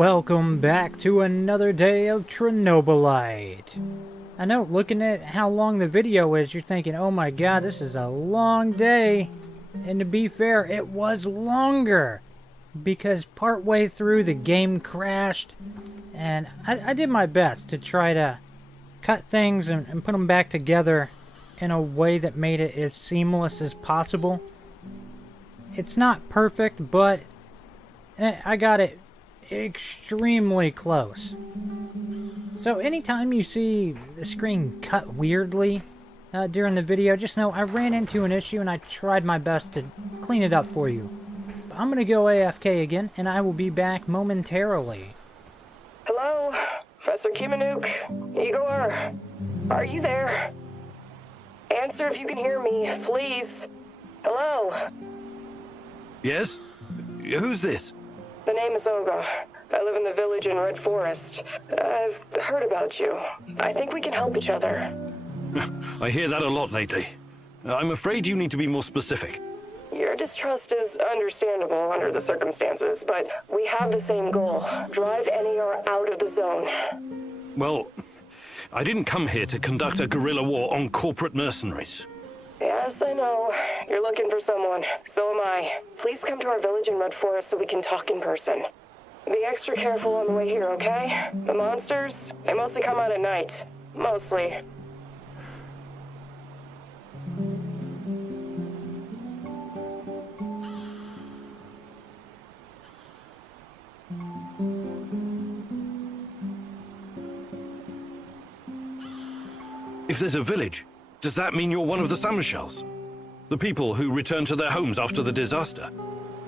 Welcome back to another day of Chernobylite. I know, looking at how long the video is, you're thinking, oh my god, this is a long day. And to be fair, it was longer. Because partway through the game crashed. And I did my best to try to cut things and put them back together in a way that made it as seamless as possible. It's not perfect, but I got it extremely close. So anytime you see the screen cut weirdly during the video, just know I ran into an issue and I tried my best to clean it up for you. But I'm gonna go AFK again, and I will be back momentarily. Hello, Professor Kimanuk, Igor, are you there? Answer if you can hear me, please. Hello? Yes? Who's this? The name is Olga. I live in the village in Red Forest. I've heard about you. I think we can help each other. I hear that a lot lately. I'm afraid you need to be more specific. Your distrust is understandable under the circumstances, but we have the same goal. Drive NAR out of the zone. Well, I didn't come here to conduct a guerrilla war on corporate mercenaries. Yes, I know. You're looking for someone. So am I. Please come to our village in Red Forest so we can talk in person. Be extra careful on the way here, okay? The monsters, they mostly come out at night. Mostly. If there's a village, does that mean you're one of the Summershells? The people who returned to their homes after the disaster?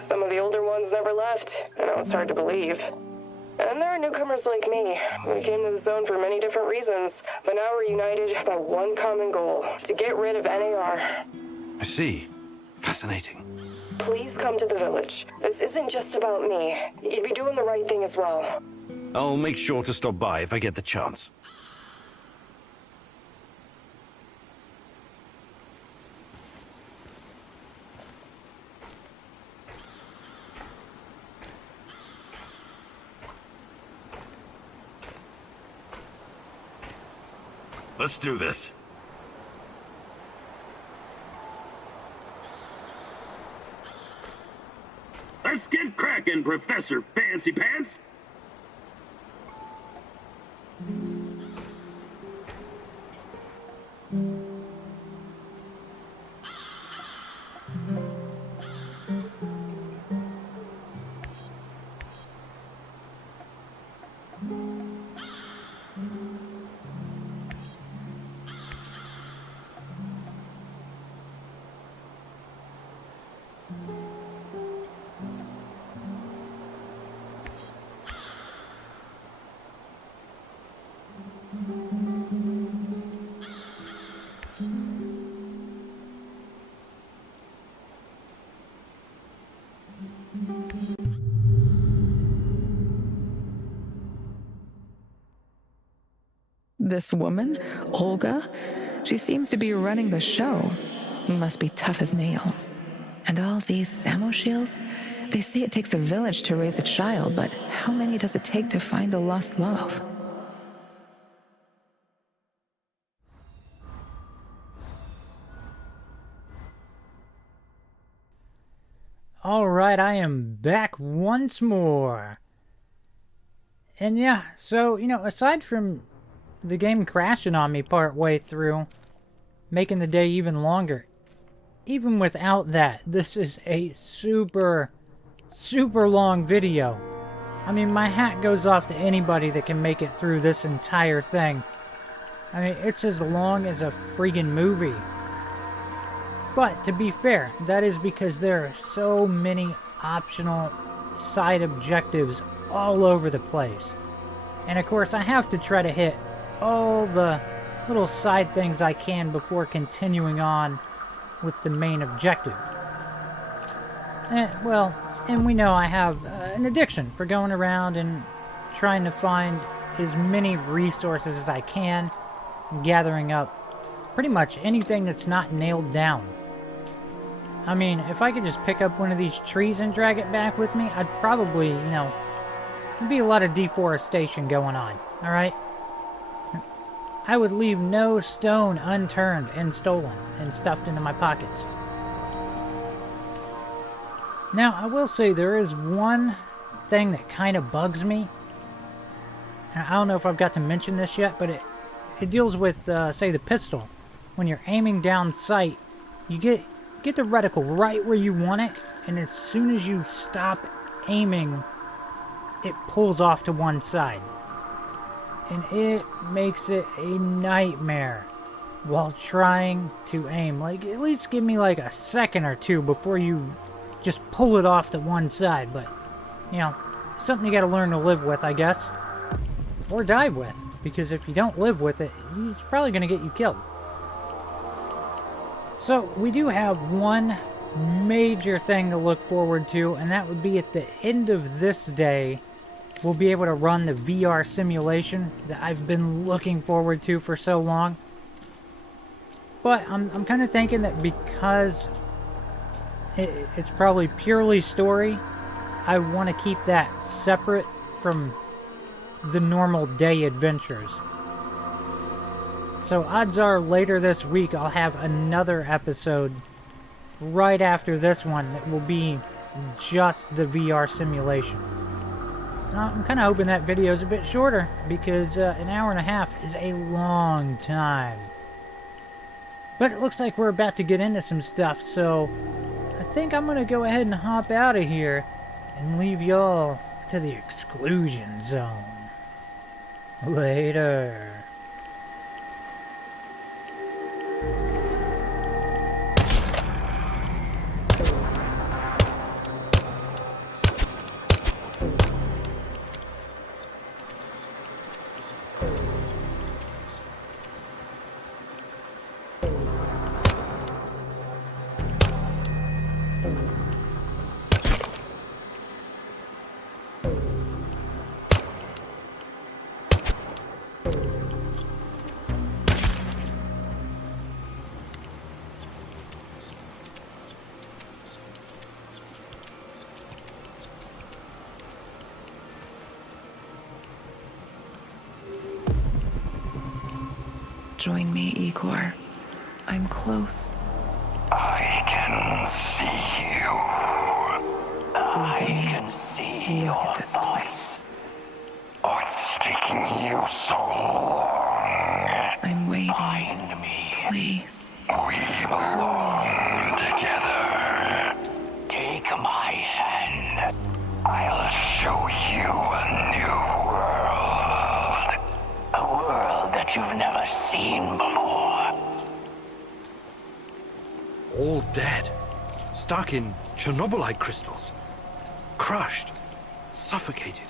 Some of the older ones never left. I know it's hard to believe. And there are newcomers like me. We came to the zone for many different reasons, but now we're united by one common goal, to get rid of NAR. I see. Fascinating. Please come to the village. This isn't just about me. You'd be doing the right thing as well. I'll make sure to stop by if I get the chance. Let's do this. Let's get cracking, Professor Fancy Pants! This woman, Olga, she seems to be running the show. Must be tough as nails. And all these Samoshils? They say it takes a village to raise a child, but how many does it take to find a lost love? Alright, I am back once more. And yeah, so, aside from the game crashing on me part way through, making the day even longer, even without that, this is a super long video. I mean, my hat goes off to anybody that can make it through this entire thing. I mean, it's as long as a friggin' movie. But, to be fair, that is because there are so many optional side objectives all over the place. And of course, I have to try to hit all the little side things I can before continuing on with the main objective. And we know I have an addiction for going around and trying to find as many resources as I can, gathering up pretty much anything that's not nailed down. I mean, if I could just pick up one of these trees and drag it back with me, I'd probably, there'd be a lot of deforestation going on, alright? I would leave no stone unturned and stolen and stuffed into my pockets. Now, I will say there is one thing that kind of bugs me. And I don't know if I've got to mention this yet, but it deals with, say, the pistol. When you're aiming down sight, you get the reticle right where you want it, and as soon as you stop aiming, it pulls off to one side. And it makes it a nightmare while trying to aim. Like, at least give me like a second or two before you just pull it off to one side. But, you know, something you gotta learn to live with, I guess. Or die with. Because if you don't live with it, it's probably gonna get you killed. So, we do have one major thing to look forward to, and that would be at the end of this day, we'll be able to run the VR simulation that I've been looking forward to for so long. But I'm kind of thinking that because it's probably purely story, I want to keep that separate from the normal day adventures. So odds are later this week I'll have another episode right after this one that will be just the VR simulation. I'm kind of hoping that video is a bit shorter because an hour and a half is a long time. But it looks like we're about to get into some stuff, so I think I'm going to go ahead and hop out of here and leave y'all to the exclusion zone. Later. Join me, Igor. I'm close. I can see you. I can see Look your at this place. Oh, it's taking you so long. I'm waiting. Find me. Please. We belong together. Take my hand. I'll show you a new world. A world that you've never seen before. All dead. Stuck in Chernobylite crystals. Crushed. Suffocated.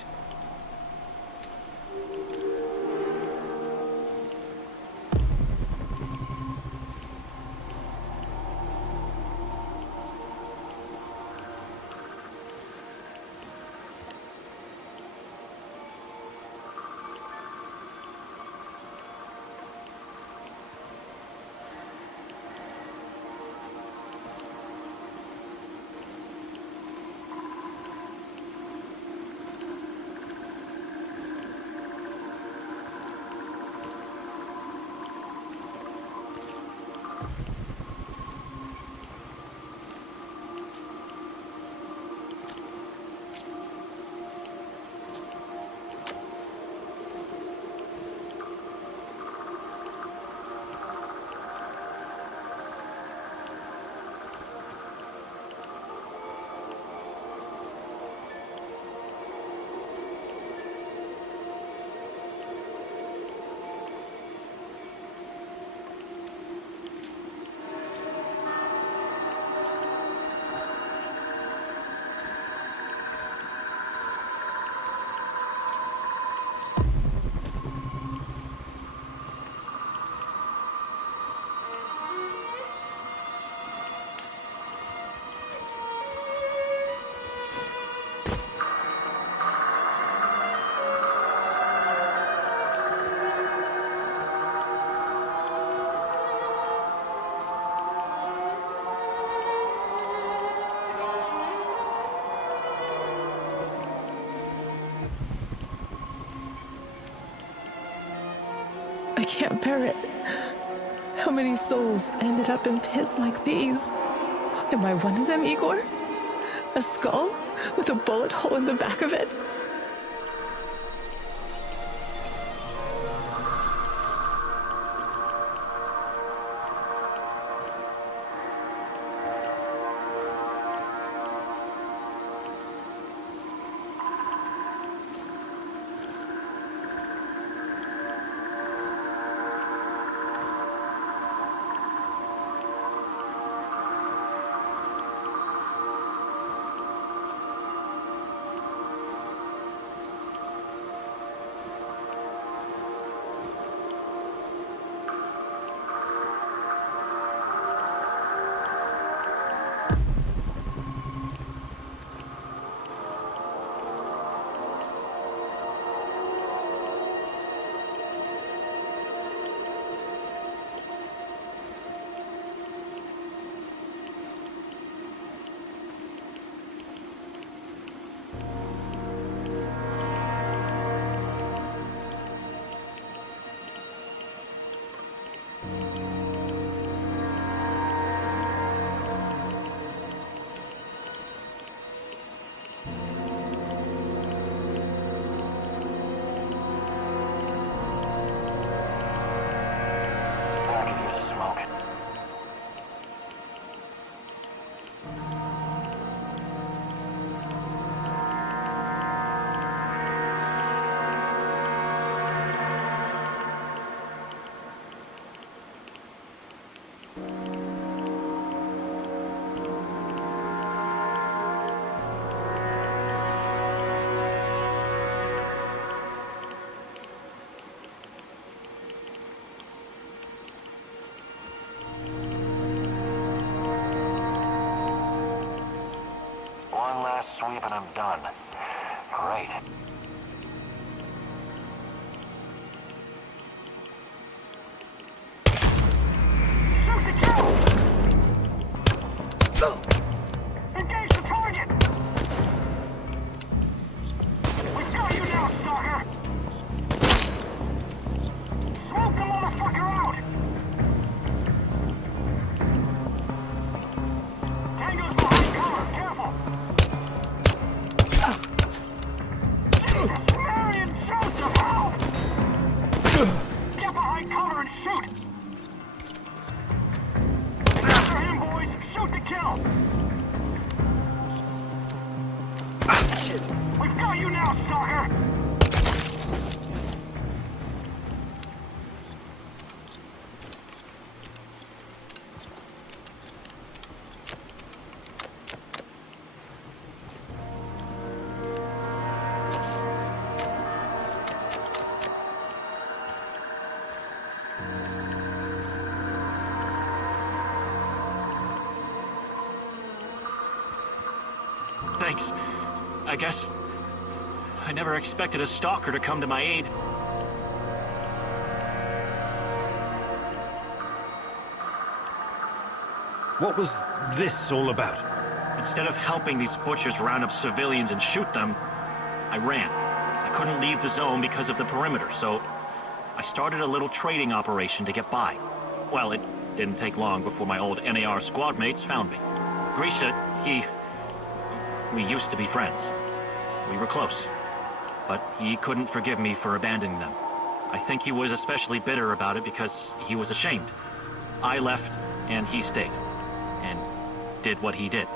I can't bear it. How many souls ended up in pits like these? Am I one of them, Igor? A skull with a bullet hole in the back of it? I could use a smoke. One last sweep and I'm done. Great. Shoot the kill! Engage the target! We've got you now, stalker! Smoke the motherfucker out! Tango's behind cover, careful! Jesus, Mary and Joseph, help! Get behind cover and shoot! After him, boys! Shoot to kill! Shit! We've got you now, stalker! Thanks. I guess I never expected a stalker to come to my aid. What was this all about? Instead of helping these butchers round up civilians and shoot them, I ran. I couldn't leave the zone because of the perimeter, so I started a little trading operation to get by. Well, it didn't take long before my old NAR squad mates found me. Grisha, we used to be friends. We were close. But he couldn't forgive me for abandoning them. I think he was especially bitter about it because he was ashamed. I left, and he stayed. And did what he did.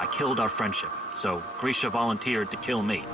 I killed our friendship, so Grisha volunteered to kill me.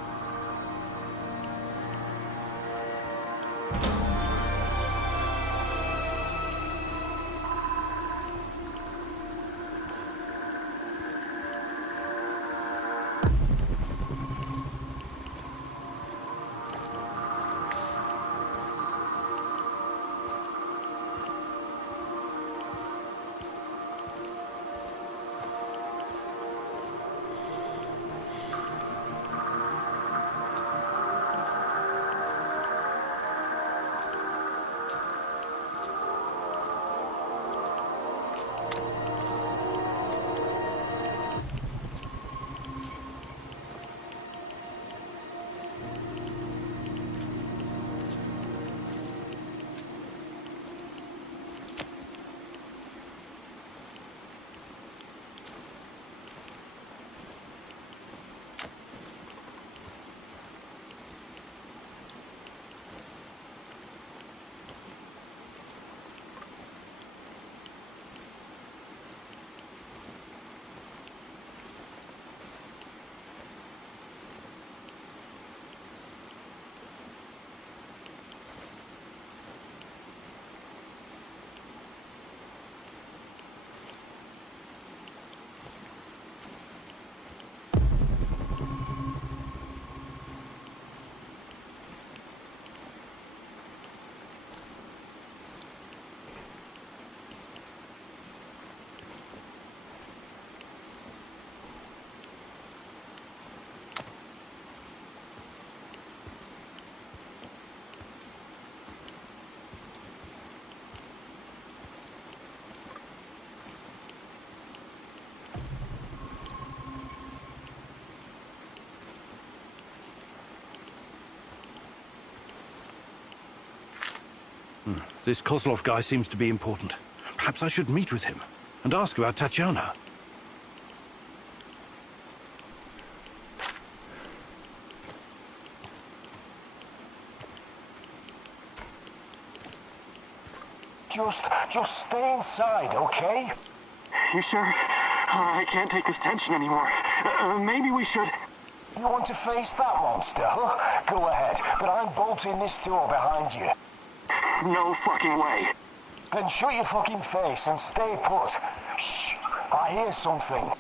This Kozlov guy seems to be important. Perhaps I should meet with him and ask about Tatiana. Just stay inside, okay? You sure? I can't take this tension anymore. Maybe we should... You want to face that monster, huh? Go ahead, but I'm bolting this door behind you. No fucking way. Then shut your fucking face and stay put. Shh, I hear something.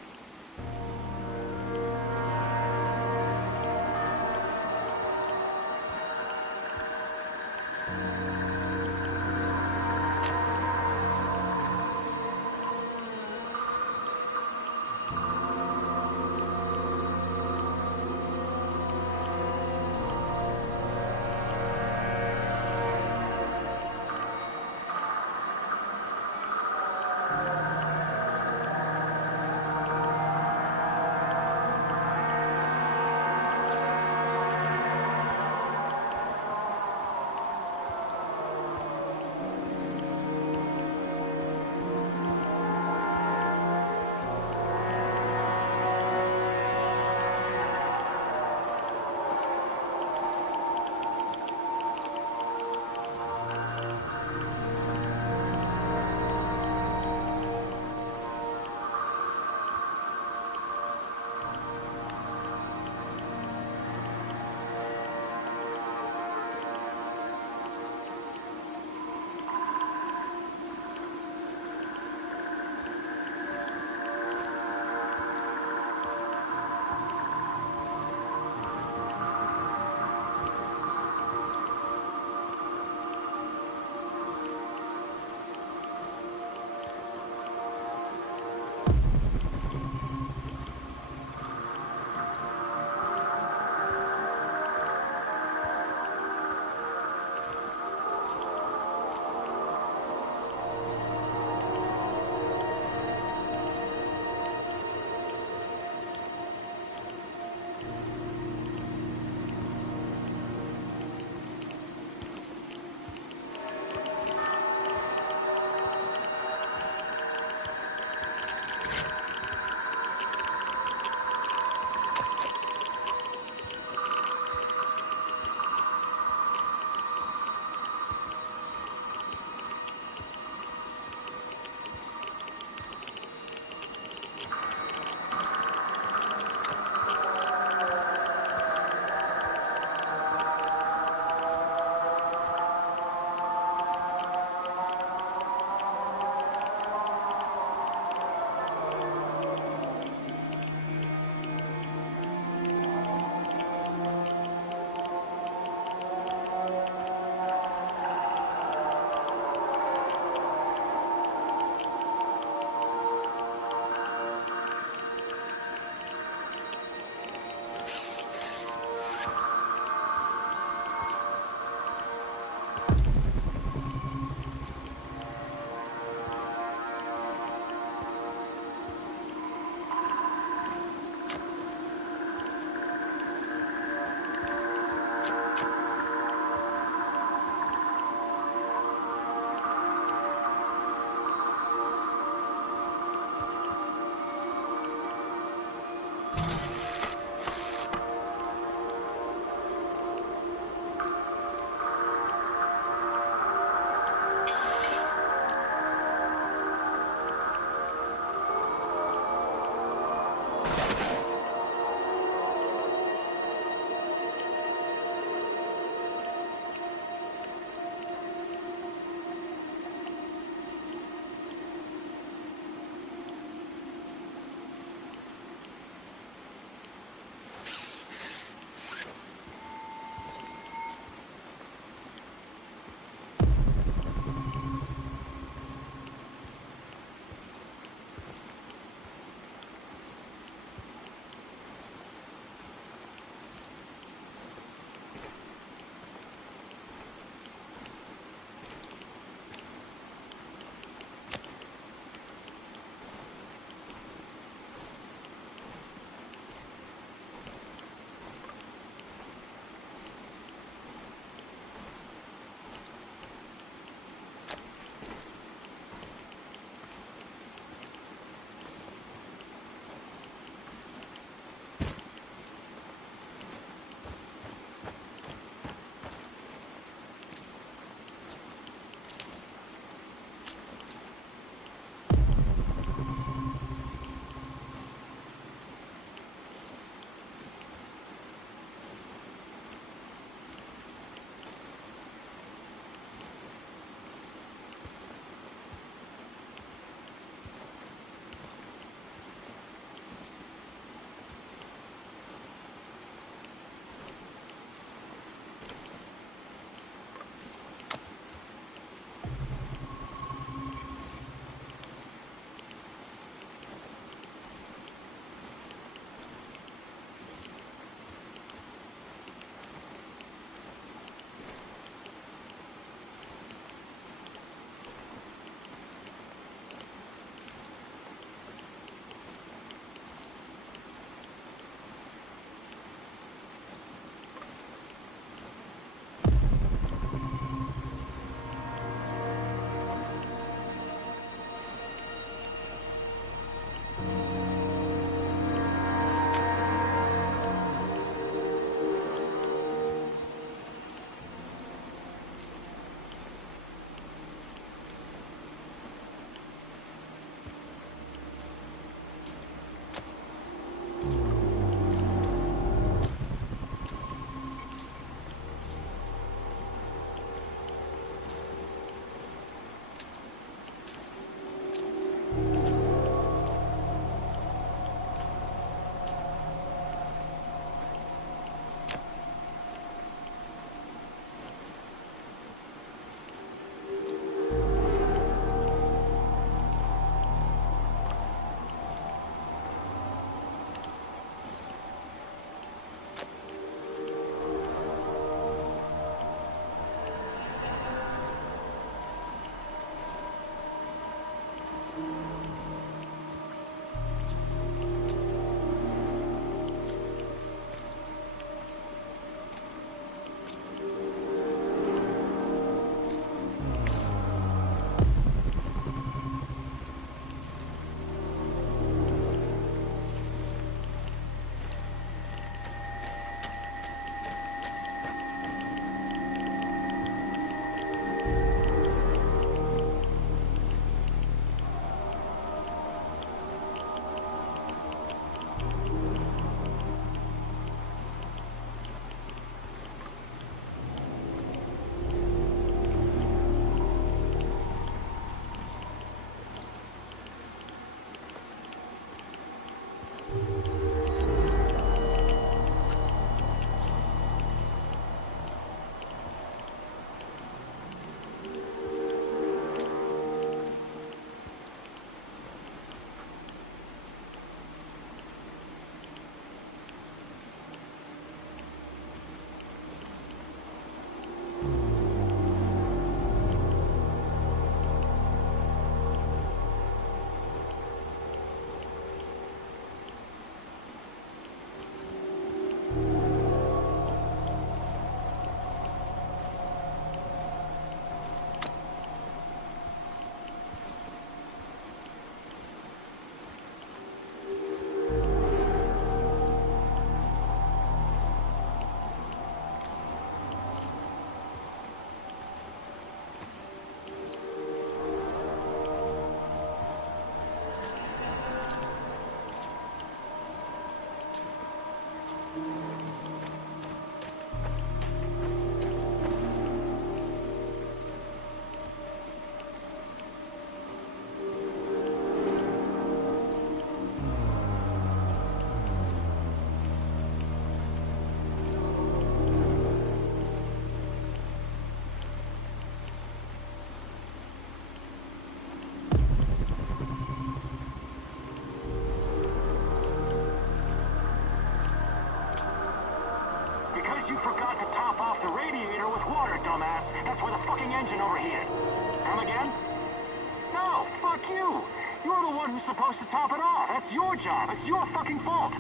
Fuck you! You're the one who's supposed to top it off. That's your job. It's your fucking fault.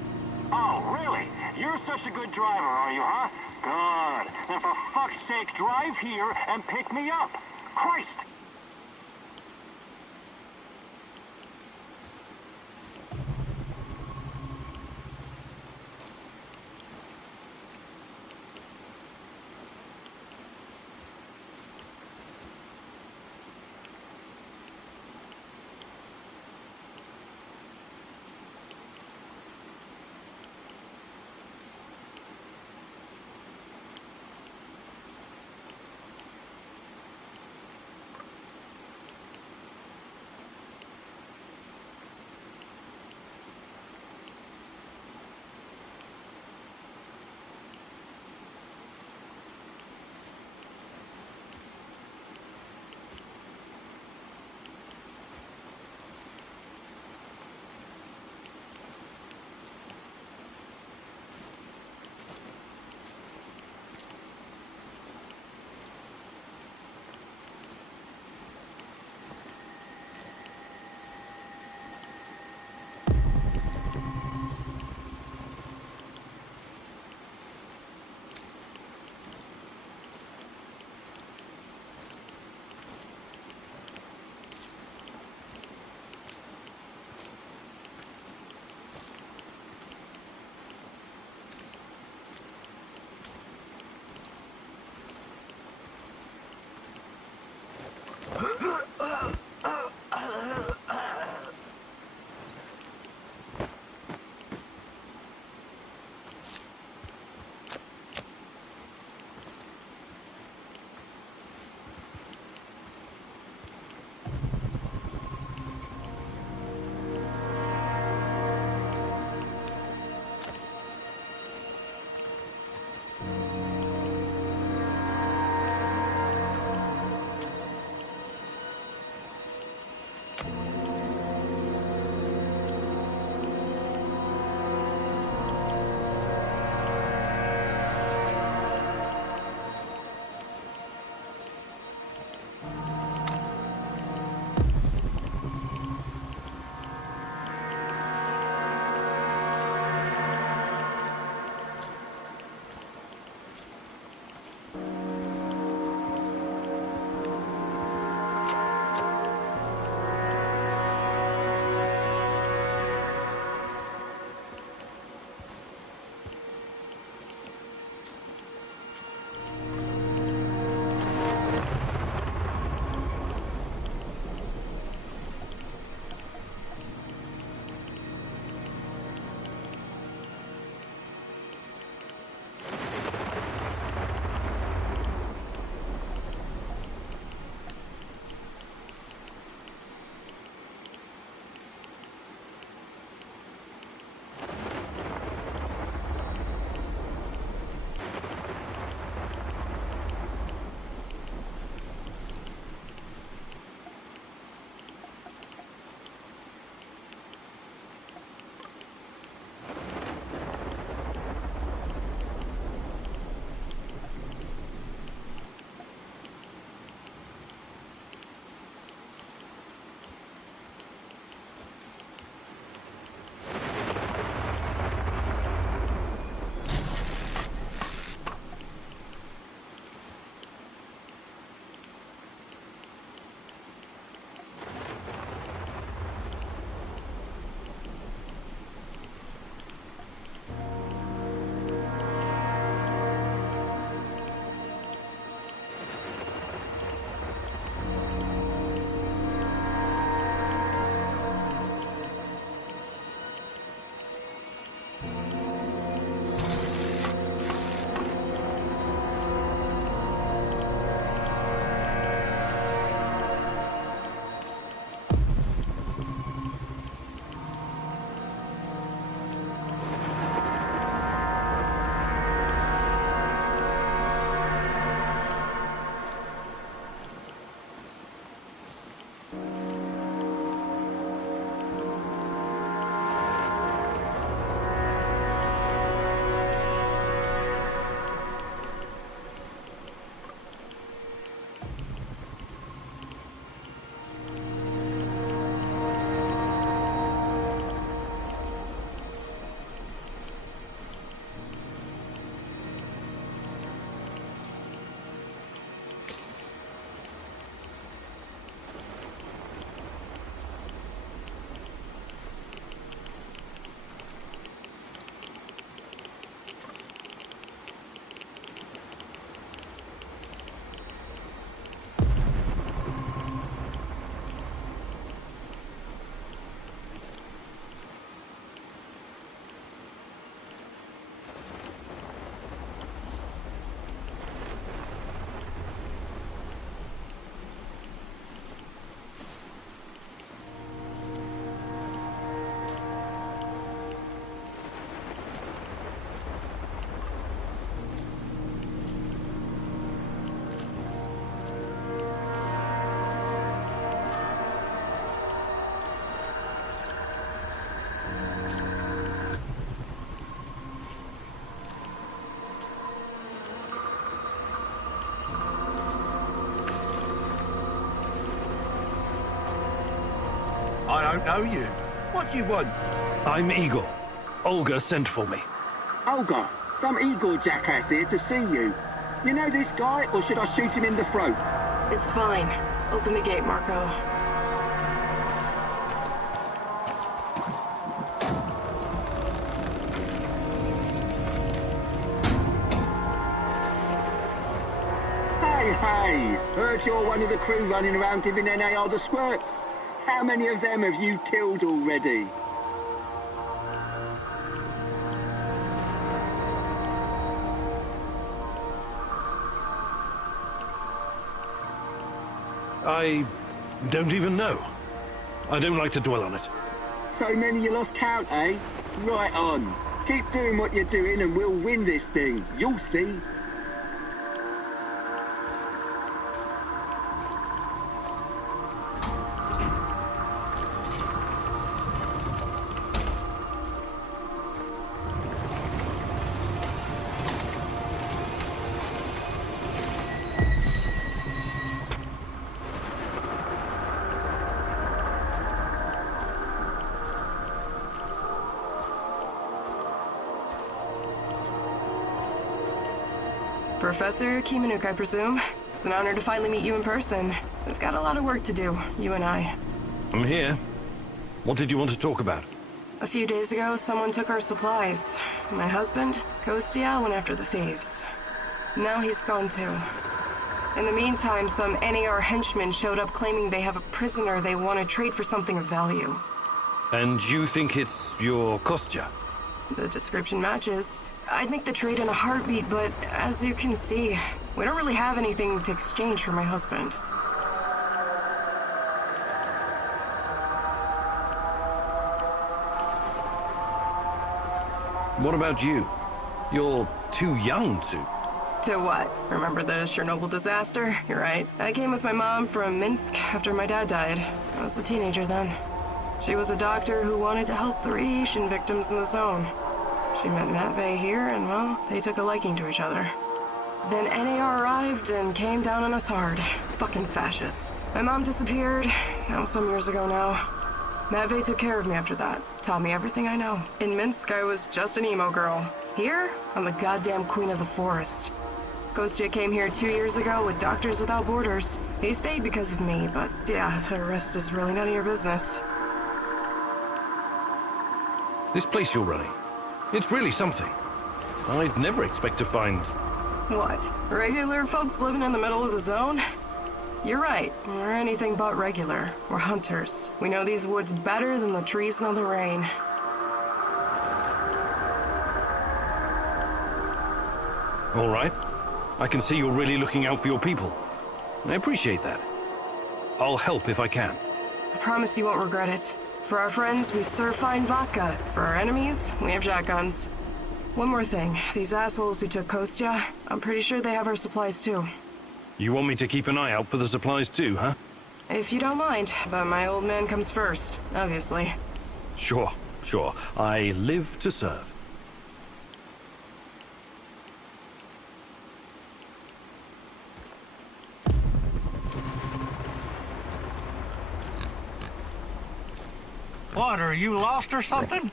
Oh, really? You're such a good driver, are you, huh? Good. Then for fuck's sake, drive here and pick me up. Christ! don't know you. What do you want? I'm Igor. Olga sent for me. Olga, some Igor jackass here to see you. You know this guy, or should I shoot him in the throat? It's fine. Open the gate, Marco. Hey, heard you're one of the crew running around giving NAR the squirts. How many of them have you killed already? I don't even know. I don't like to dwell on it. So many you lost count, eh? Right on. Keep doing what you're doing and we'll win this thing. You'll see. Professor Kimanuk, I presume. It's an honor to finally meet you in person. We've got a lot of work to do, you and I. I'm here. What did you want to talk about? A few days ago, someone took our supplies. My husband, Kostya, went after the thieves. Now he's gone too. In the meantime, some NAR henchmen showed up claiming they have a prisoner they want to trade for something of value. And you think it's your Kostya? The description matches. I'd make the trade in a heartbeat, but as you can see, we don't really have anything to exchange for my husband. What about you? You're too young to... To what? Remember the Chernobyl disaster? You're right. I came with my mom from Minsk after my dad died. I was a teenager then. She was a doctor who wanted to help the radiation victims in the zone. She met Matvey here, and well, they took a liking to each other. Then NAR arrived and came down on us hard. Fucking fascists. My mom disappeared. That was some years ago now. Matvey took care of me after that. Taught me everything I know. In Minsk, I was just an emo girl. Here, I'm the goddamn queen of the forest. Kostya came here 2 years ago with Doctors Without Borders. He stayed because of me, but yeah, the rest is really none of your business. This place you're running, it's really something. I'd never expect to find... What? Regular folks living in the middle of the zone? You're right. We're anything but regular. We're hunters. We know these woods better than the trees know the rain. All right. I can see you're really looking out for your people. I appreciate that. I'll help if I can. I promise you won't regret it. For our friends, we serve fine vodka. For our enemies, we have shotguns. One more thing. These assholes who took Kostya, I'm pretty sure they have our supplies too. You want me to keep an eye out for the supplies too, huh? If you don't mind, but my old man comes first, obviously. Sure. I live to serve. What, are you lost or something?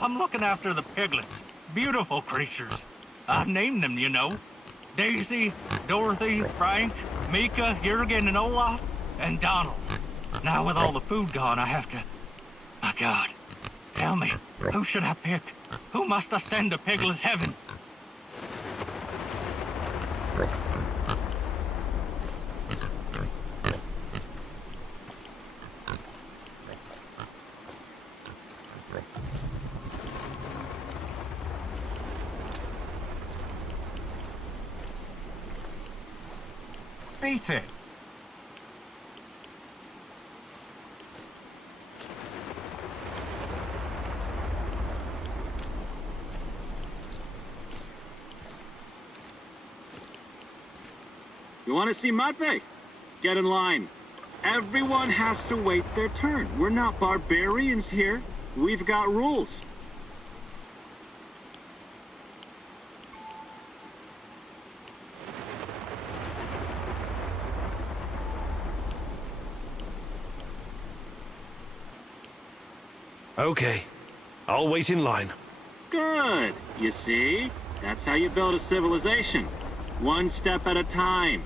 I'm looking after the piglets. Beautiful creatures. I've named them, you know. Daisy, Dorothy, Frank, Mika, Jurgen, and Olaf, and Donald. Now with all the food gone, I have to... My God. Tell me, who should I pick? Who must I send to piglet heaven? Beat it. You want to see Matvey? Get in line. Everyone has to wait their turn. We're not barbarians here. We've got rules. Okay. I'll wait in line. Good. You see? That's how you build a civilization. One step at a time.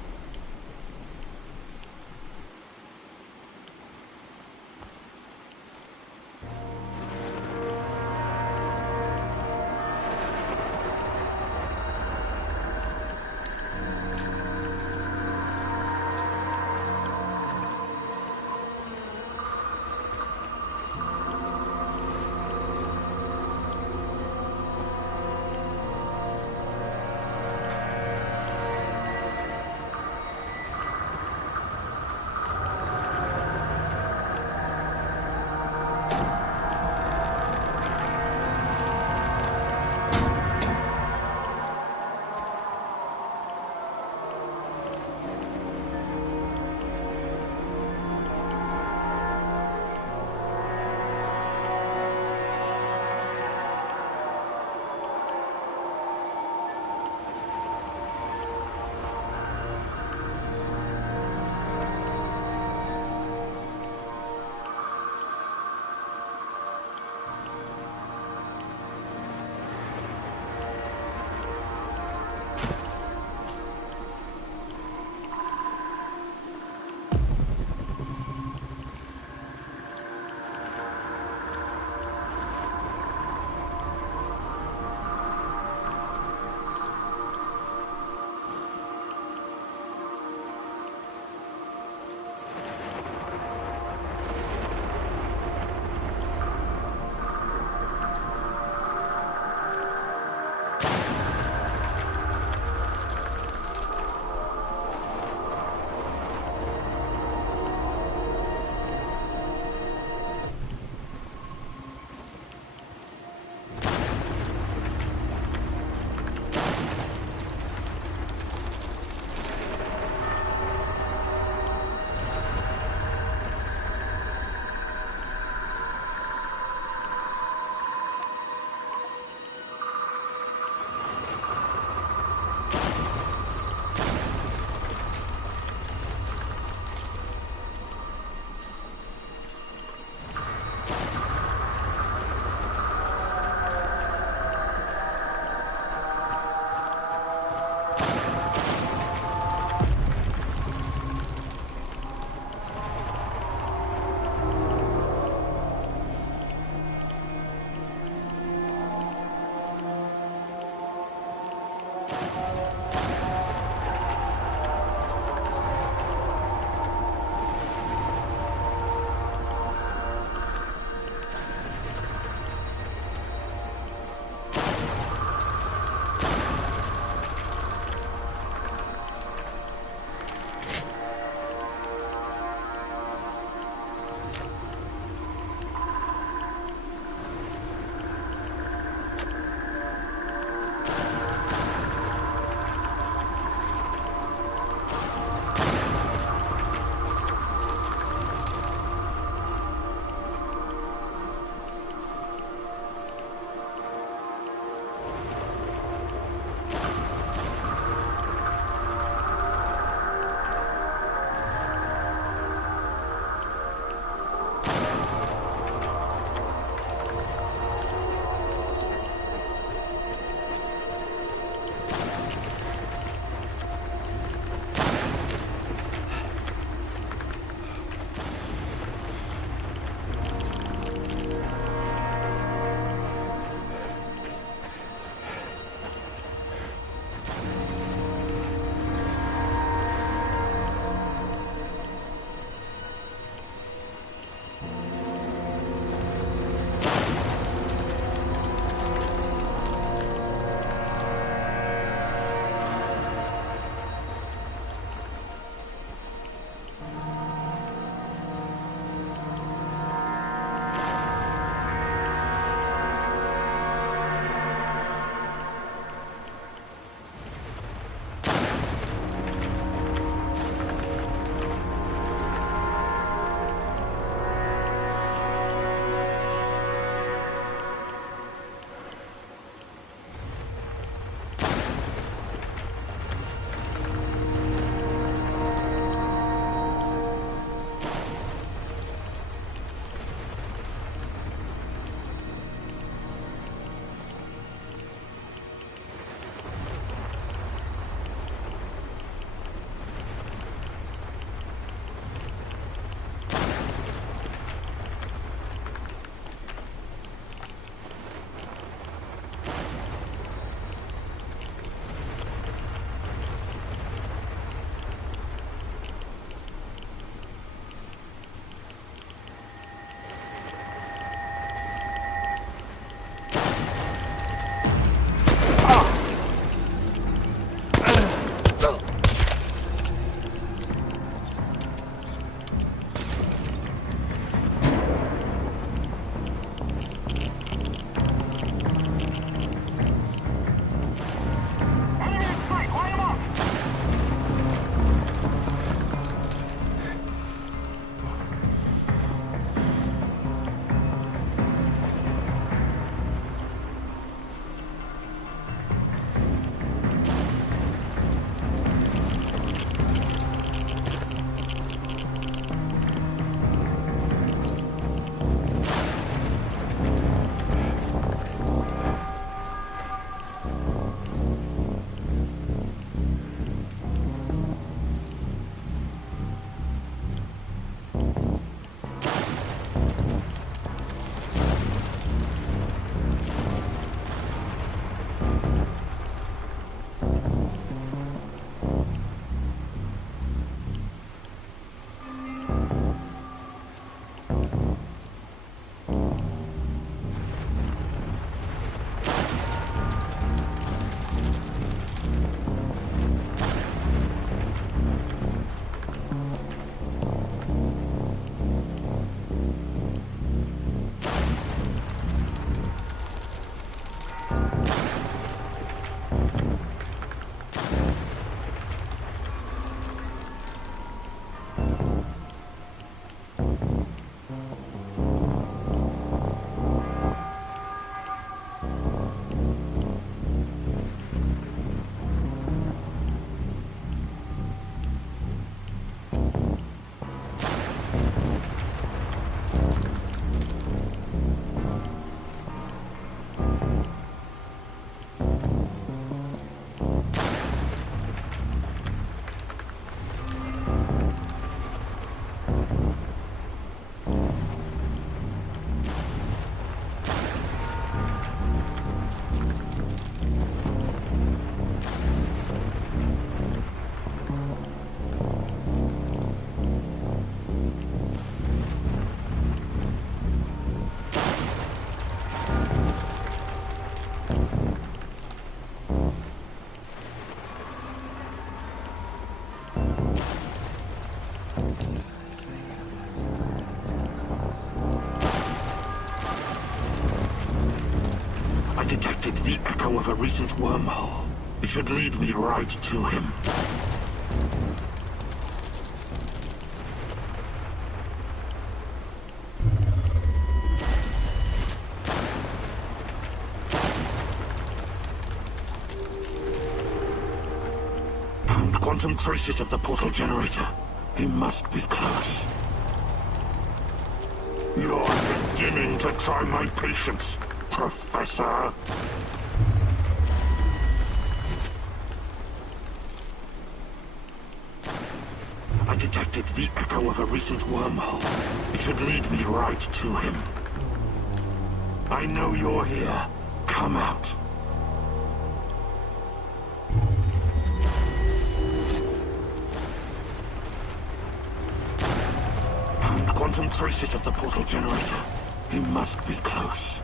I detected the echo of a recent wormhole. It should lead me right to him. Found quantum traces of the portal generator. He must be close. You're beginning to try my patience, Professor. I detected the echo of a recent wormhole. It should lead me right to him. I know you're here. Come out. Found quantum traces of the portal generator. He must be close.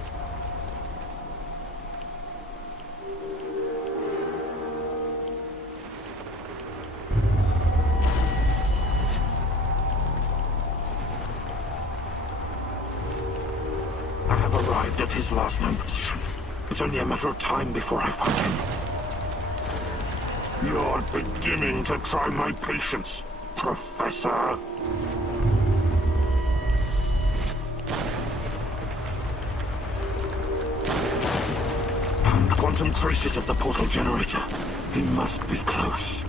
I have arrived at his last known position. It's only a matter of time before I find him. You're beginning to try my patience, Professor. Found quantum traces of the portal generator. He must be close.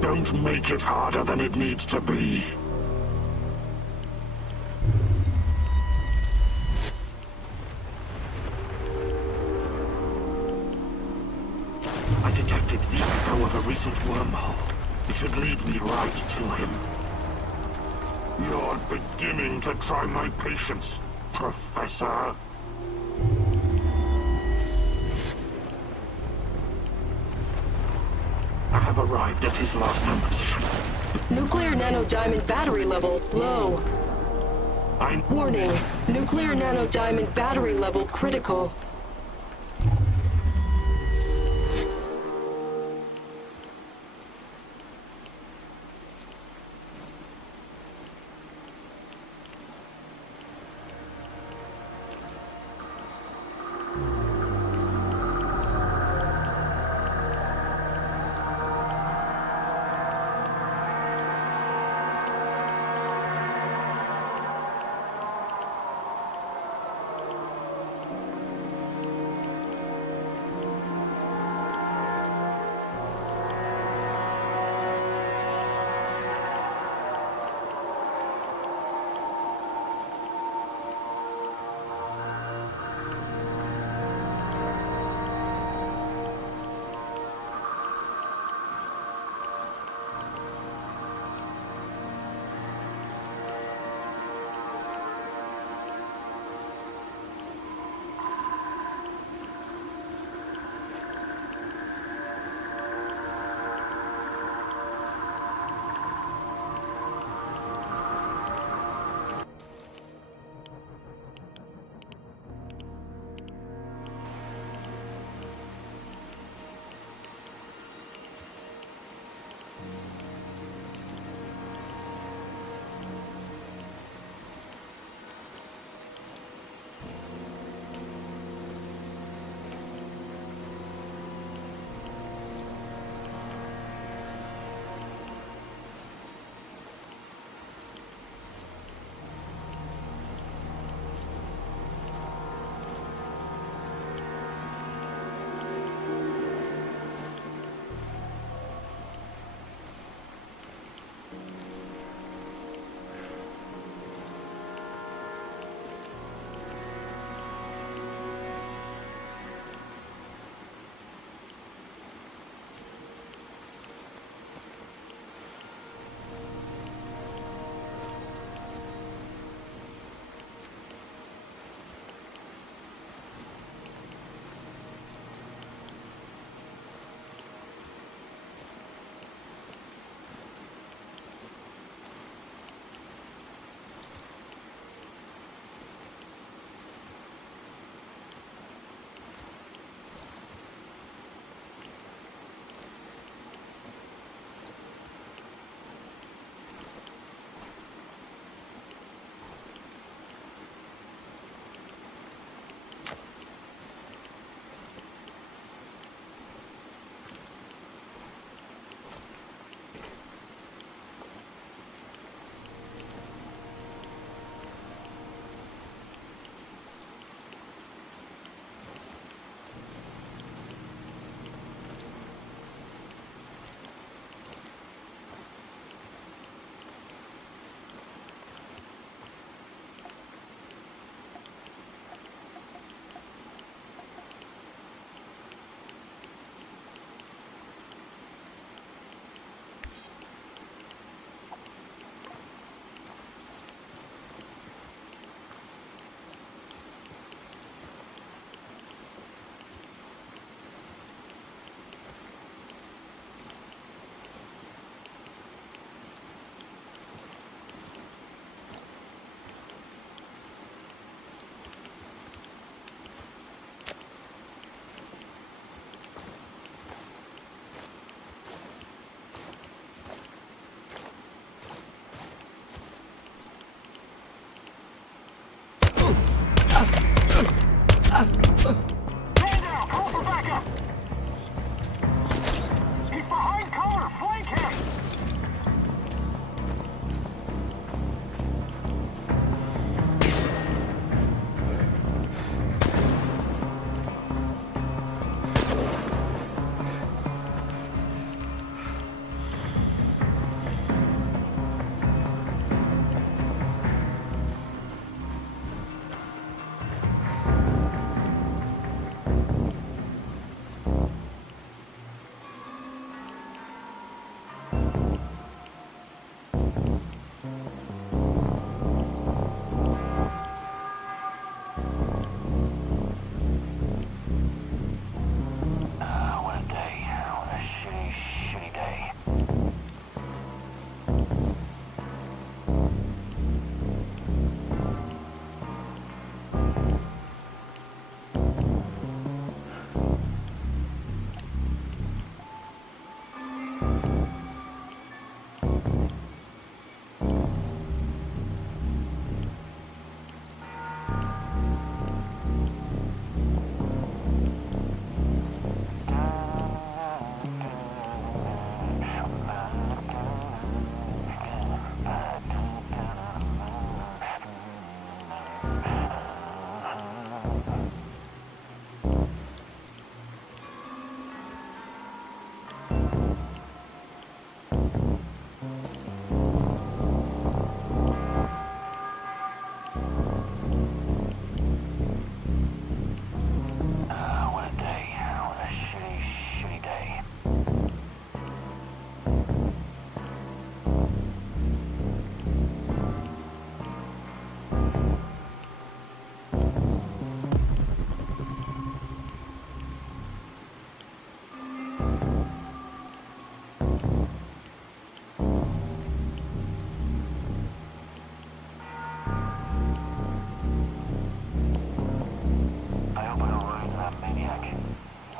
Don't make it harder than it needs to be. I detected the echo of a recent wormhole. It should lead me right to him. You're beginning to try my patience, Professor. I have arrived at his last known position. Nuclear nanodiamond battery level low. Warning, nuclear nanodiamond battery level critical.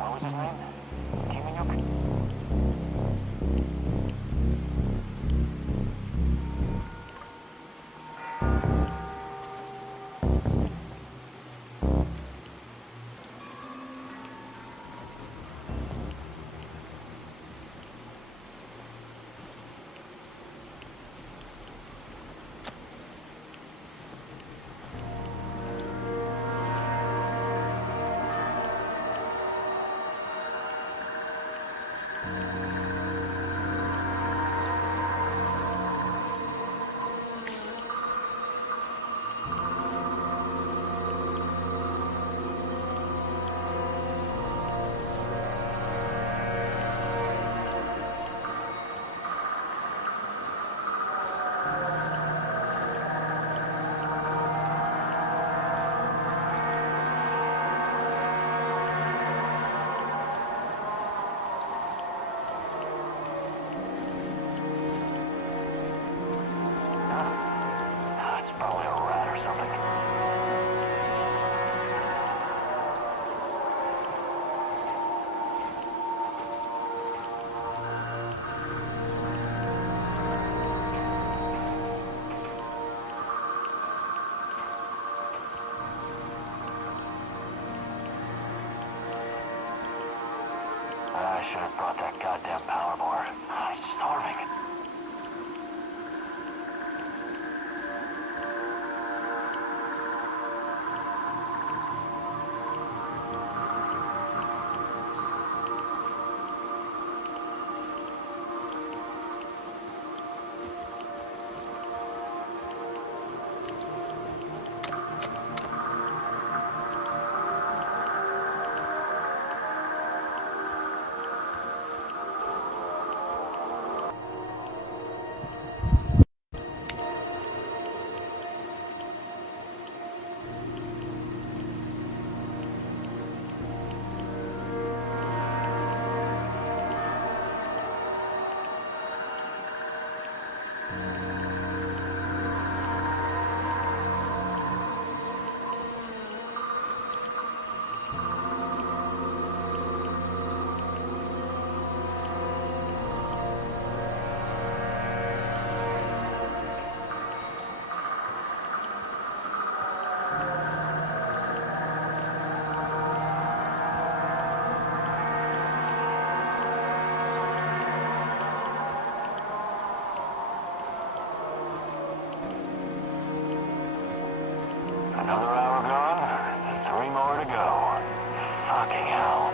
What was his name? Kiminguk? It's probably a rat or something. I should have brought that goddamn power board. I'm starving. Another hour gone, 3 more to go. Fucking hell.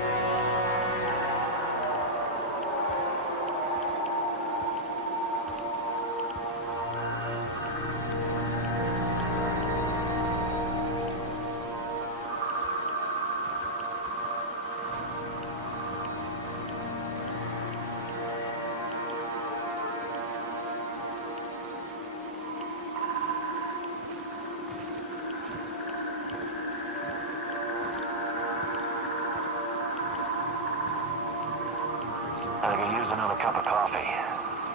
I could use another cup of coffee,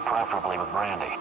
preferably with brandy.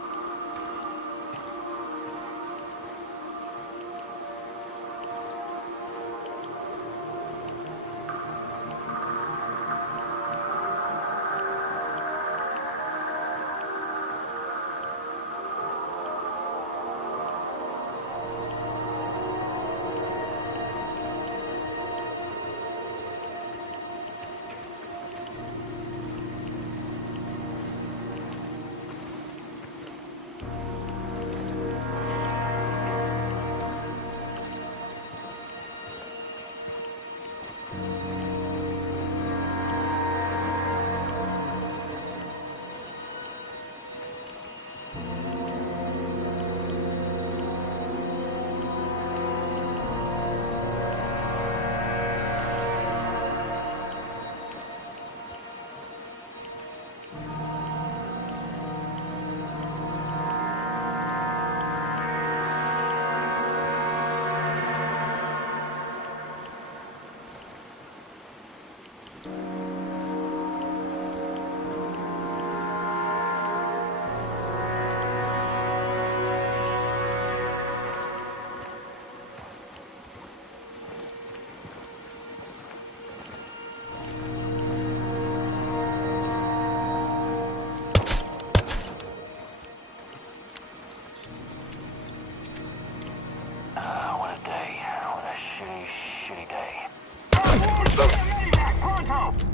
What a day. What a shitty, shitty day. Evac, pronto!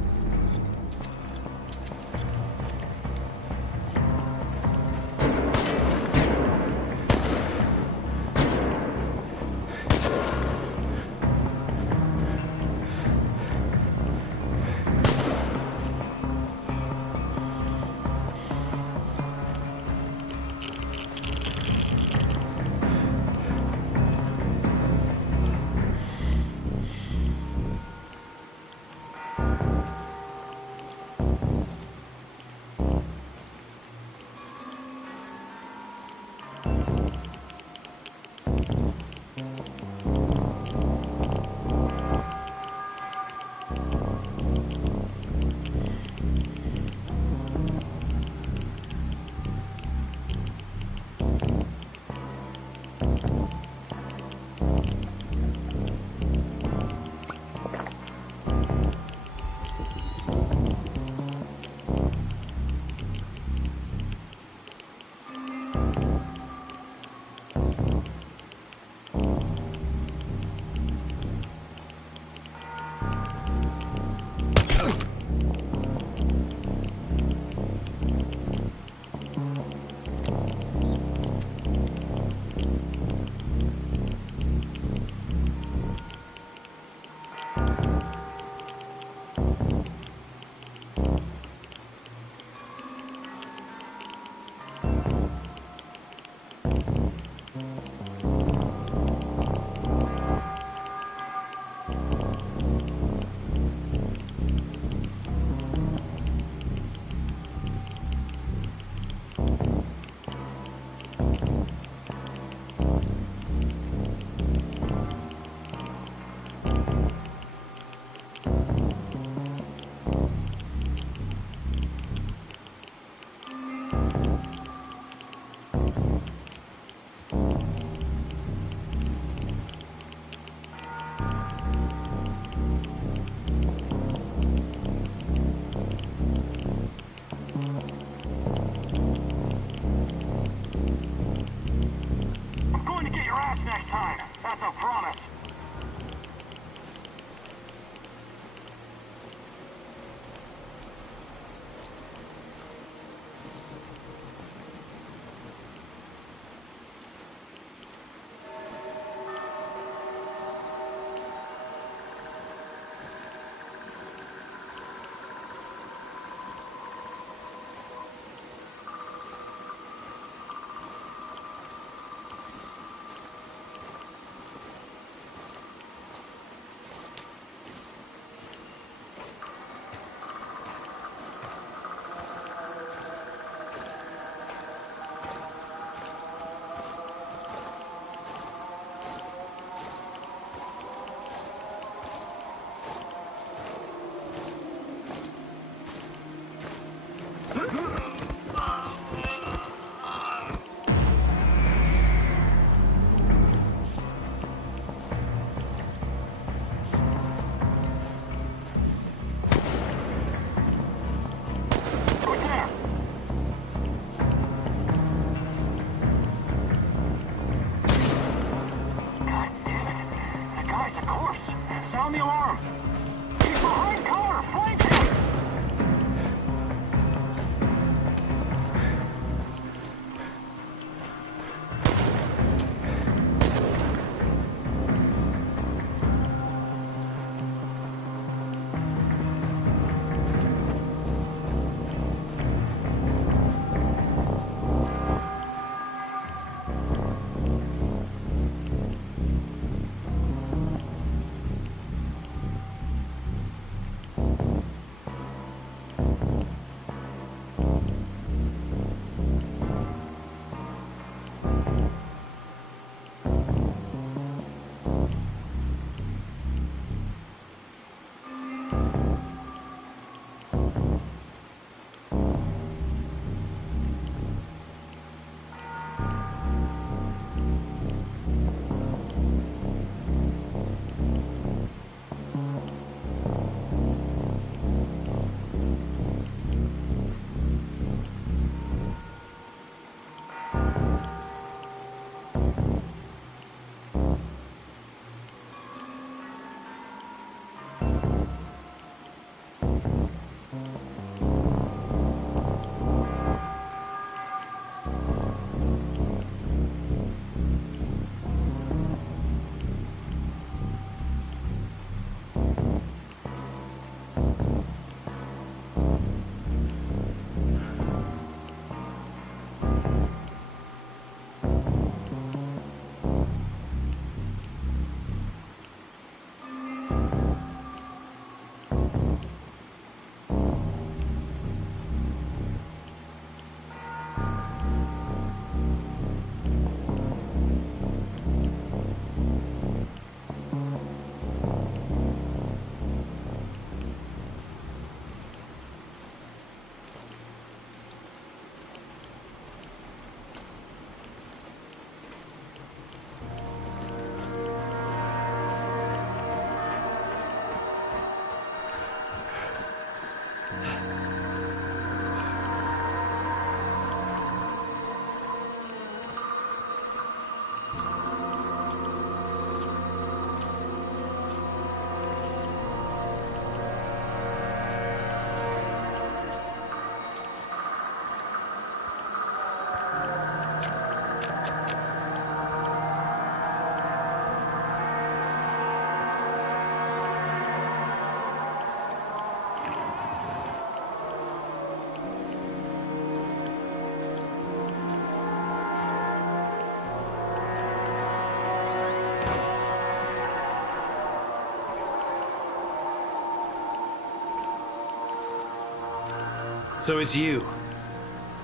So it's you.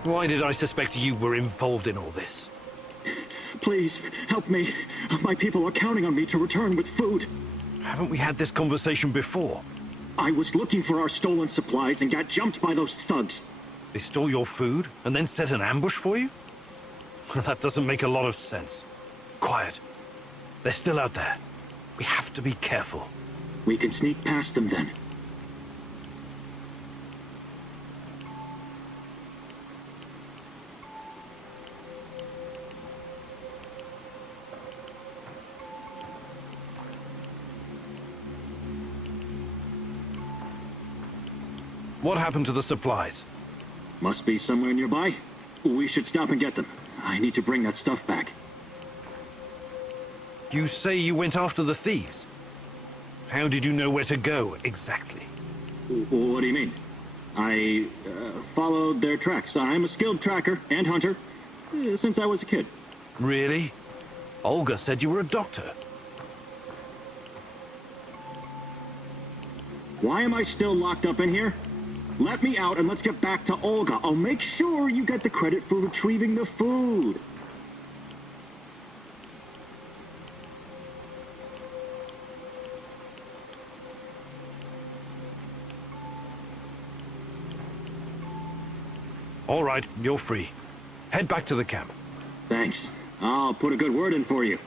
Why did I suspect you were involved in all this? Please, help me. My people are counting on me to return with food. Haven't we had this conversation before? I was looking for our stolen supplies and got jumped by those thugs. They stole your food and then set an ambush for you? That doesn't make a lot of sense. Quiet. They're still out there. We have to be careful. We can sneak past them then. What happened to the supplies? Must be somewhere nearby. We should stop and get them. I need to bring that stuff back. You say you went after the thieves. How did you know where to go, exactly? What do you mean? I followed their tracks. I'm a skilled tracker and hunter since I was a kid. Really? Olga said you were a doctor. Why am I still locked up in here? Let me out and let's get back to Olga. I'll make sure you get the credit for retrieving the food. All right, you're free. Head back to the camp. Thanks. I'll put a good word in for you.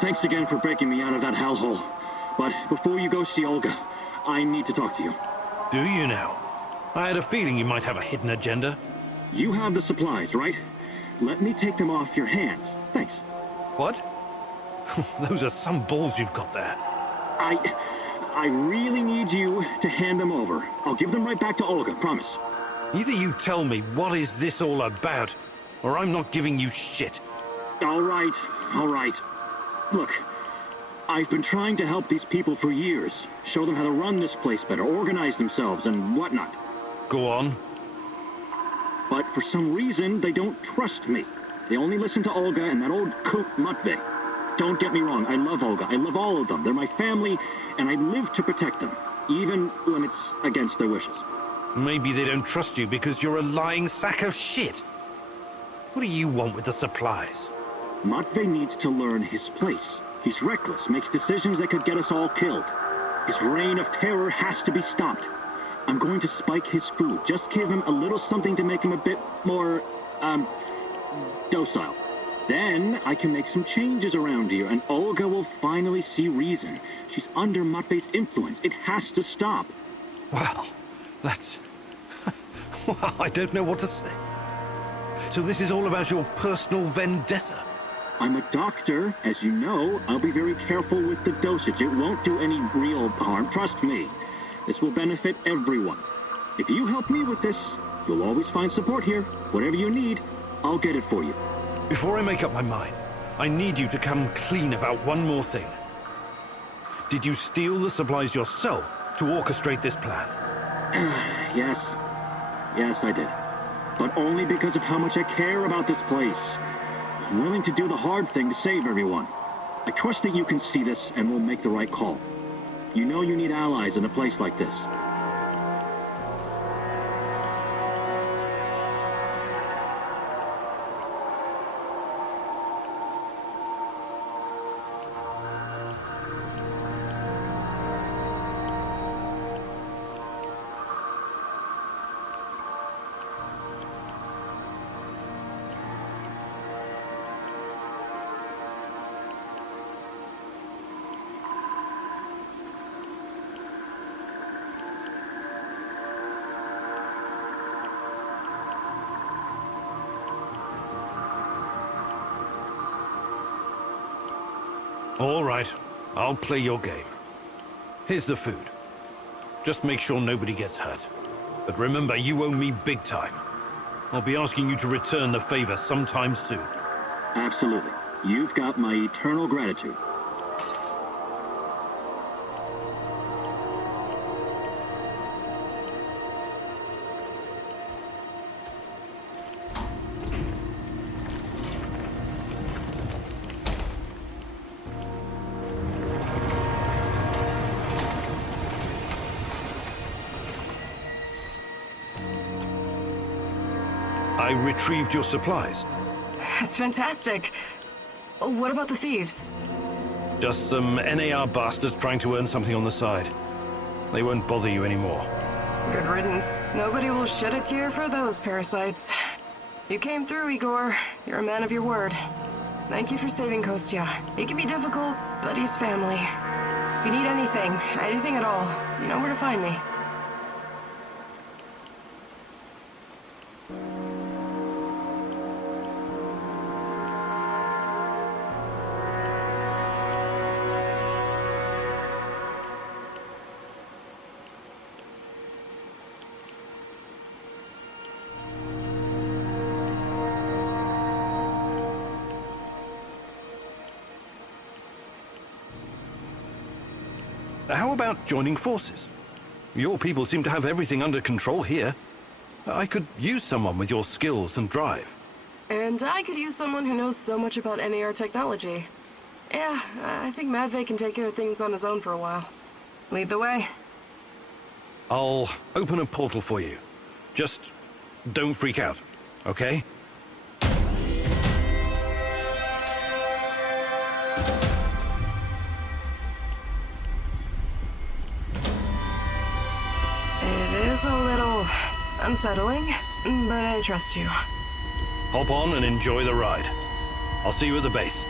Thanks again for breaking me out of that hellhole. But before you go see Olga, I need to talk to you. Do you now? I had a feeling you might have a hidden agenda. You have the supplies, right? Let me take them off your hands. Thanks. What? Those are some balls you've got there. I really need you to hand them over. I'll give them right back to Olga, promise. Either you tell me what is this all about, or I'm not giving you shit. All right, all right. Look, I've been trying to help these people for years. Show them how to run this place better, organize themselves, and whatnot. Go on. But for some reason, they don't trust me. They only listen to Olga and that old kook Matvey. Don't get me wrong, I love Olga. I love all of them. They're my family, and I live to protect them, even when it's against their wishes. Maybe they don't trust you because you're a lying sack of shit. What do you want with the supplies? Matvey needs to learn his place. He's reckless, makes decisions that could get us all killed. His reign of terror has to be stopped. I'm going to spike his food. Just give him a little something to make him a bit more, docile. Then I can make some changes around here, and Olga will finally see reason. She's under Matvey's influence. It has to stop. Well, that's... well, I don't know what to say. So this is all about your personal vendetta? I'm a doctor, as you know. I'll be very careful with the dosage. It won't do any real harm, trust me. This will benefit everyone. If you help me with this, you'll always find support here. Whatever you need, I'll get it for you. Before I make up my mind, I need you to come clean about one more thing. Did you steal the supplies yourself to orchestrate this plan? Yes. Yes, I did. But only because of how much I care about this place. I'm willing to do the hard thing to save everyone. I trust that you can see this and will make the right call. You know you need allies in a place like this. All right, I'll play your game. Here's the food. Just make sure nobody gets hurt. But remember, you owe me big time. I'll be asking you to return the favor sometime soon. Absolutely. You've got my eternal gratitude. I retrieved your supplies. That's fantastic. Oh, what about the thieves? Just some NAR bastards trying to earn something on the side. They won't bother you anymore. Good riddance. Nobody will shed a tear for those parasites. You came through, Igor. You're a man of your word. Thank you for saving Kostya. He can be difficult, but he's family. If you need anything at all, you know where to find me. How about joining forces? Your people seem to have everything under control here. I could use someone with your skills and drive. And I could use someone who knows so much about NAR technology. Yeah, I think Matvey can take care of things on his own for a while. Lead the way. I'll open a portal for you. Just don't freak out, okay? It is a little unsettling, but I trust you. Hop on and enjoy the ride. I'll see you at the base.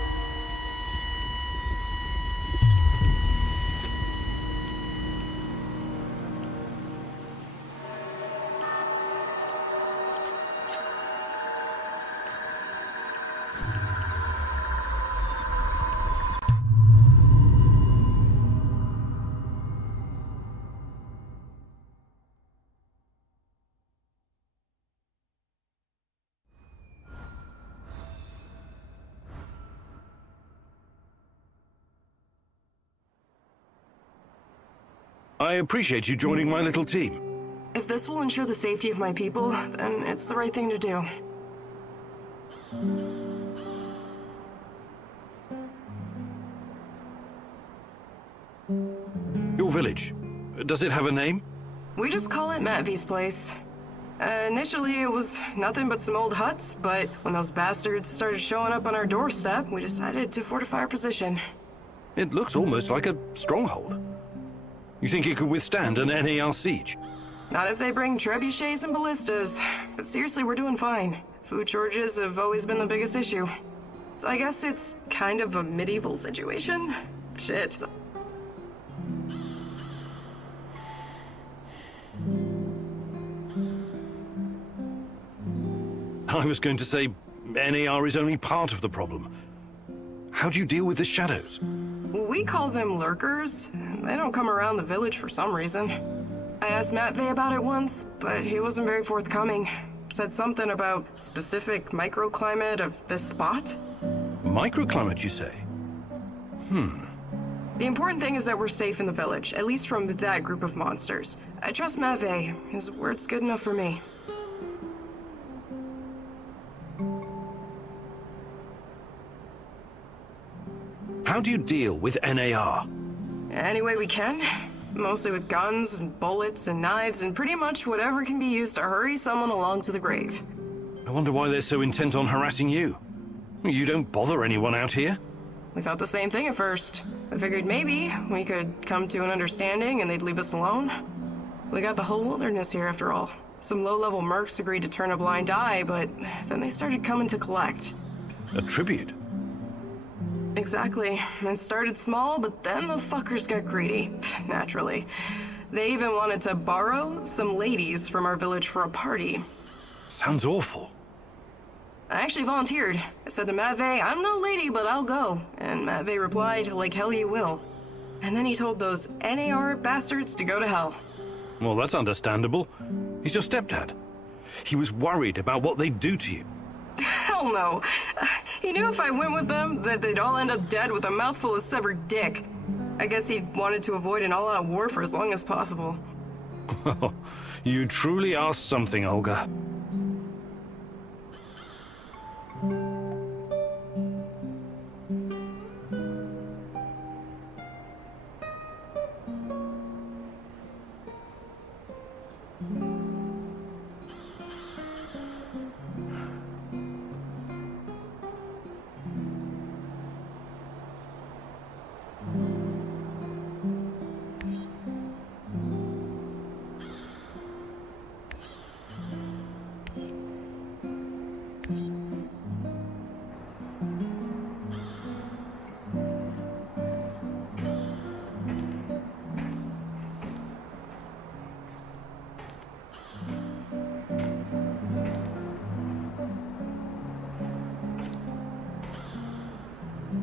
I appreciate you joining my little team. If this will ensure the safety of my people, then it's the right thing to do. Your village, does it have a name? We just call it Matt V's place. Initially, it was nothing but some old huts, but when those bastards started showing up on our doorstep, we decided to fortify our position. It looks almost like a stronghold. You think it could withstand an NAR siege? Not if they bring trebuchets and ballistas. But seriously, we're doing fine. Food shortages have always been the biggest issue. So I guess it's kind of a medieval situation? Shit. I was going to say NAR is only part of the problem. How do you deal with the shadows? We call them lurkers. They don't come around the village for some reason. I asked Matt Vey about it once, but he wasn't very forthcoming. Said something about specific microclimate of this spot. Microclimate, you say? The important thing is that we're safe in the village, at least from that group of monsters. I trust Matt Vey. His word's good enough for me. How do you deal with NAR? Any way we can. Mostly with guns and bullets and knives and pretty much whatever can be used to hurry someone along to the grave. I wonder why they're so intent on harassing you. You don't bother anyone out here? We thought the same thing at first. I figured maybe we could come to an understanding and they'd leave us alone. We got the whole wilderness here after all. Some low-level mercs agreed to turn a blind eye, but then they started coming to collect. A tribute? Exactly. It started small, but then the fuckers got greedy. Naturally. They even wanted to borrow some ladies from our village for a party. Sounds awful. I actually volunteered. I said to Matt Vey, I'm no lady, but I'll go. And Matt Vey replied, like hell you will. And then he told those NAR bastards to go to hell. Well, that's understandable. He's your stepdad. He was worried about what they'd do to you. Hell no. He knew if I went with them, that they'd all end up dead with a mouthful of severed dick. I guess he wanted to avoid an all-out war for as long as possible. You truly are something, Olga.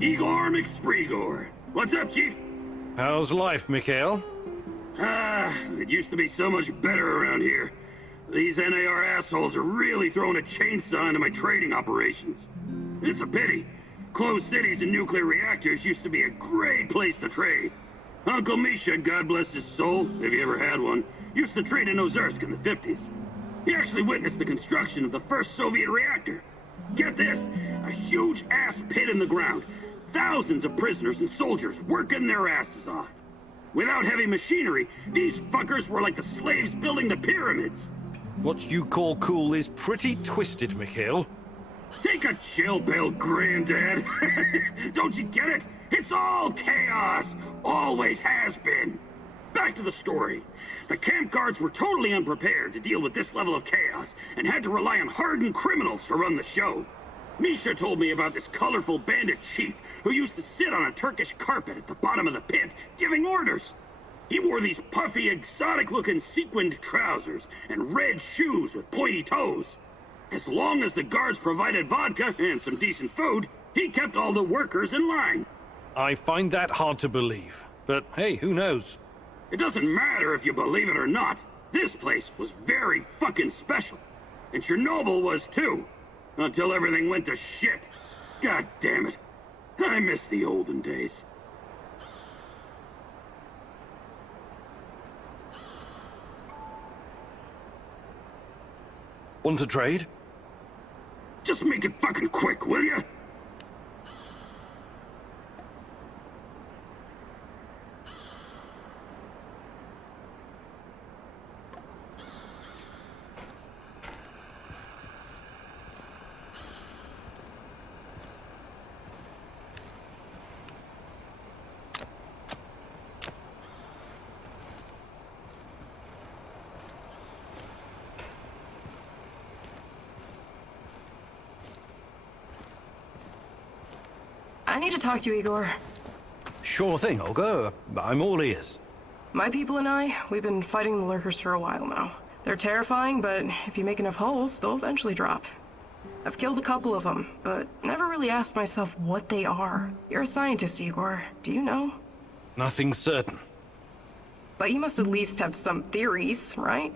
Igor McSpreegor. What's up, Chief? How's life, Mikhail? It used to be so much better around here. These NAR assholes are really throwing a chainsaw into my trading operations. It's a pity. Closed cities and nuclear reactors used to be a great place to trade. Uncle Misha, God bless his soul, if he ever had one, used to trade in Ozersk in the 50s. He actually witnessed the construction of the first Soviet reactor. Get this, a huge ass pit in the ground. Thousands of prisoners and soldiers working their asses off. Without heavy machinery, these fuckers were like the slaves building the pyramids. What you call cool is pretty twisted, Mikhail. Take a chill pill, Granddad. Don't you get it? It's all chaos. Always has been. Back to the story. The camp guards were totally unprepared to deal with this level of chaos and had to rely on hardened criminals to run the show. Misha told me about this colorful bandit chief who used to sit on a Turkish carpet at the bottom of the pit, giving orders. He wore these puffy, exotic-looking sequined trousers and red shoes with pointy toes. As long as the guards provided vodka and some decent food, he kept all the workers in line. I find that hard to believe. But hey, who knows? It doesn't matter if you believe it or not. This place was very fucking special. And Chernobyl was too. Until everything went to shit. God damn it. I miss the olden days. Want to trade? Just make it fucking quick, will ya? need to talk to you, Igor. Sure thing, Olga. I'm all ears. My people and I, we've been fighting the lurkers for a while now. They're terrifying, but if you make enough holes, they'll eventually drop. I've killed a couple of them, but never really asked myself what they are. You're a scientist, Igor. Do you know? Nothing certain. But you must at least have some theories, right?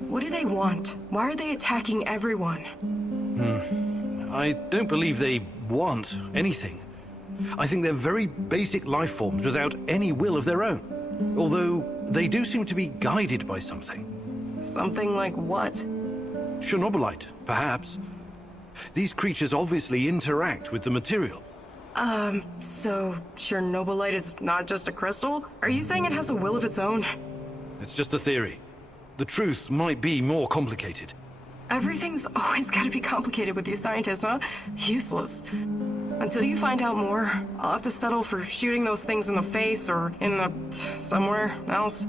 What do they want? Why are they attacking everyone? I don't believe they want anything. I think they're very basic life forms without any will of their own. Although they do seem to be guided by something. Something like what? Chernobylite, perhaps. These creatures obviously interact with the material. So Chernobylite is not just a crystal? Are you saying it has a will of its own? It's just a theory. The truth might be more complicated. Everything's always gotta be complicated with you scientists, huh? Useless. Until you find out more, I'll have to settle for shooting those things in the face or in the... somewhere else.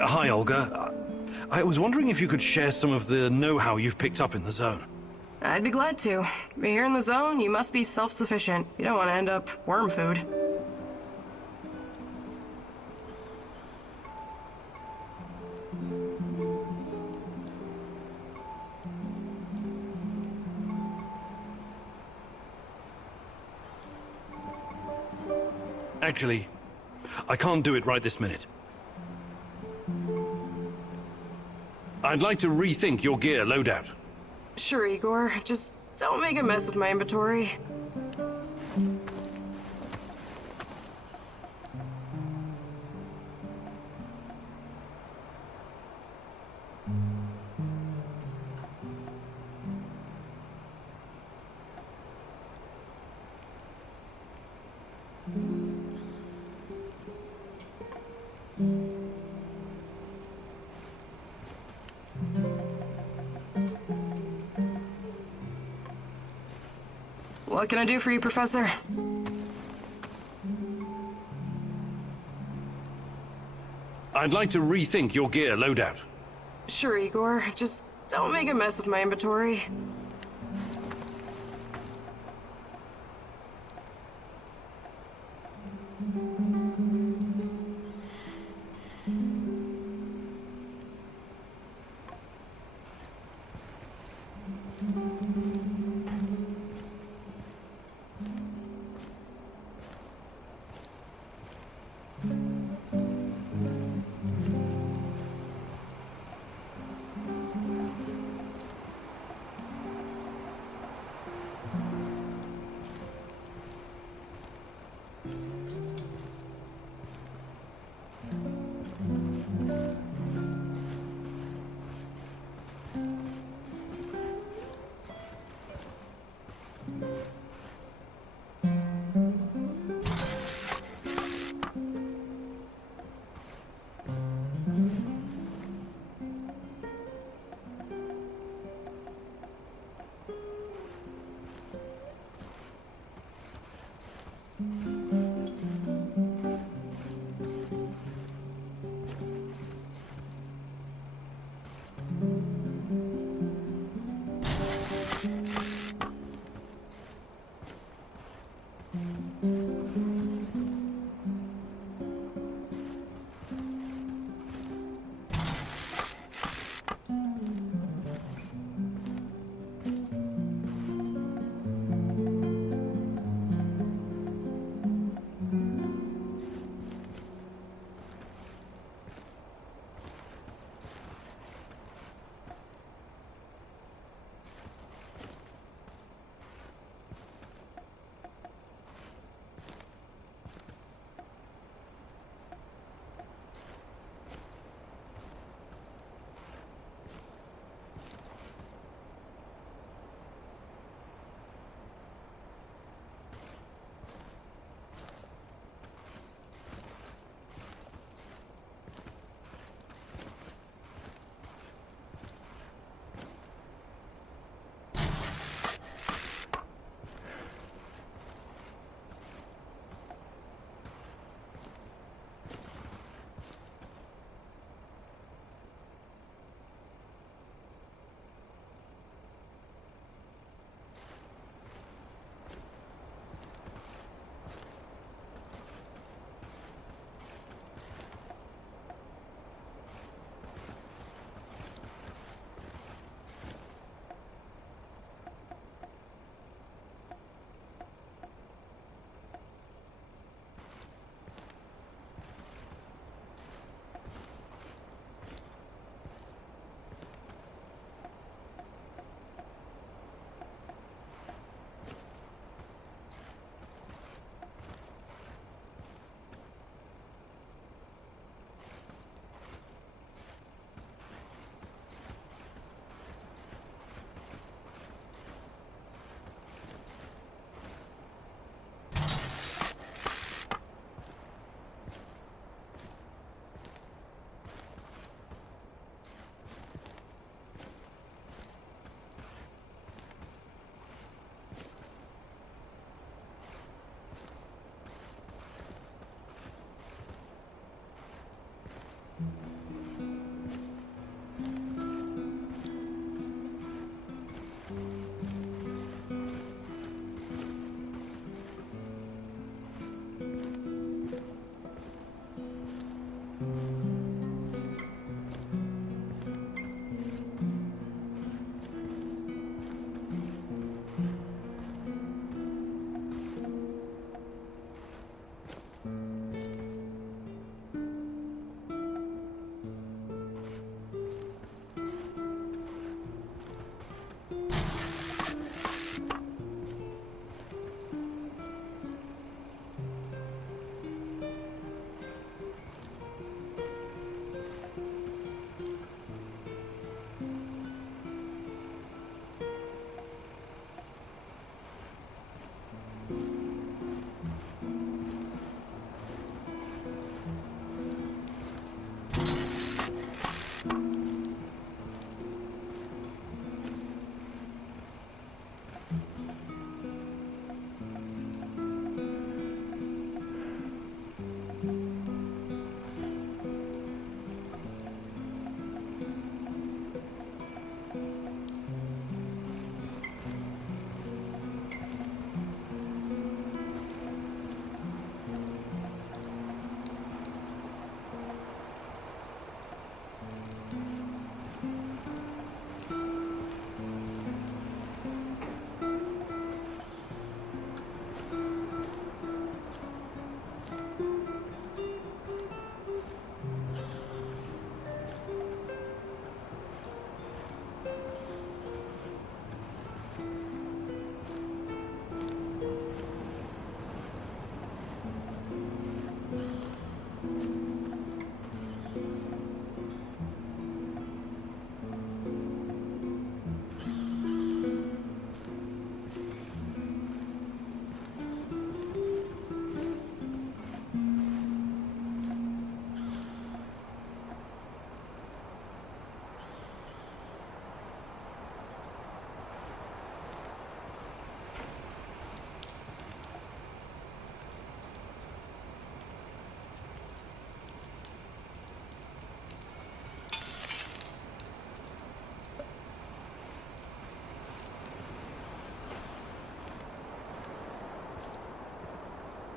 Hi, Olga. I was wondering if you could share some of the know-how you've picked up in the zone. I'd be glad to. But here in the zone, you must be self-sufficient. You don't want to end up worm food. Actually, I can't do it right this minute. I'd like to rethink your gear loadout. Sure, Igor. Just don't make a mess of my inventory. What can I do for you, Professor? I'd like to rethink your gear loadout. Sure, Igor. Just don't make a mess of my inventory.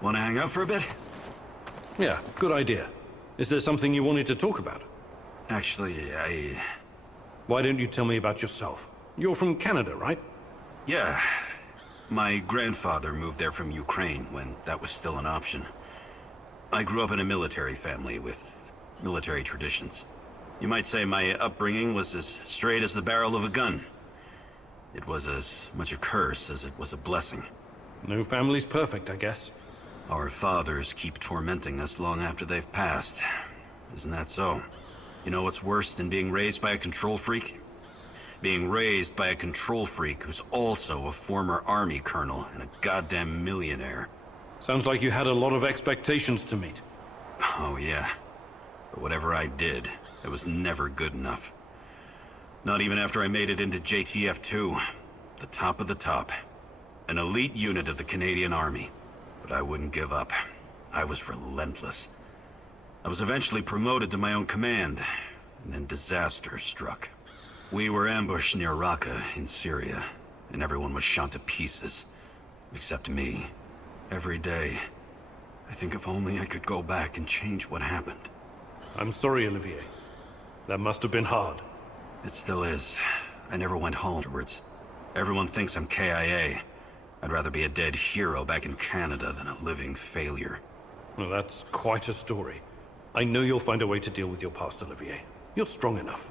Want to hang out for a bit? Yeah, good idea. Is there something you wanted to talk about? Actually, Why don't you tell me about yourself? You're from Canada, right? Yeah. My grandfather moved there from Ukraine when that was still an option. I grew up in a military family with military traditions. You might say my upbringing was as straight as the barrel of a gun. It was as much a curse as it was a blessing. No family's perfect, I guess. Our fathers keep tormenting us long after they've passed. Isn't that so? You know what's worse than being raised by a control freak? Being raised by a control freak who's also a former army colonel and a goddamn millionaire. Sounds like you had a lot of expectations to meet. Oh yeah. But whatever I did, it was never good enough. Not even after I made it into JTF-2. The top of the top. An elite unit of the Canadian Army. But I wouldn't give up. I was relentless. I was eventually promoted to my own command, and then disaster struck. We were ambushed near Raqqa in Syria, and everyone was shot to pieces. Except me. Every day, I think if only I could go back and change what happened. I'm sorry, Olivier. That must have been hard. It still is. I never went home afterwards. Everyone thinks I'm KIA. I'd rather be a dead hero back in Canada than a living failure. Well, that's quite a story. I know you'll find a way to deal with your past, Olivier. You're strong enough.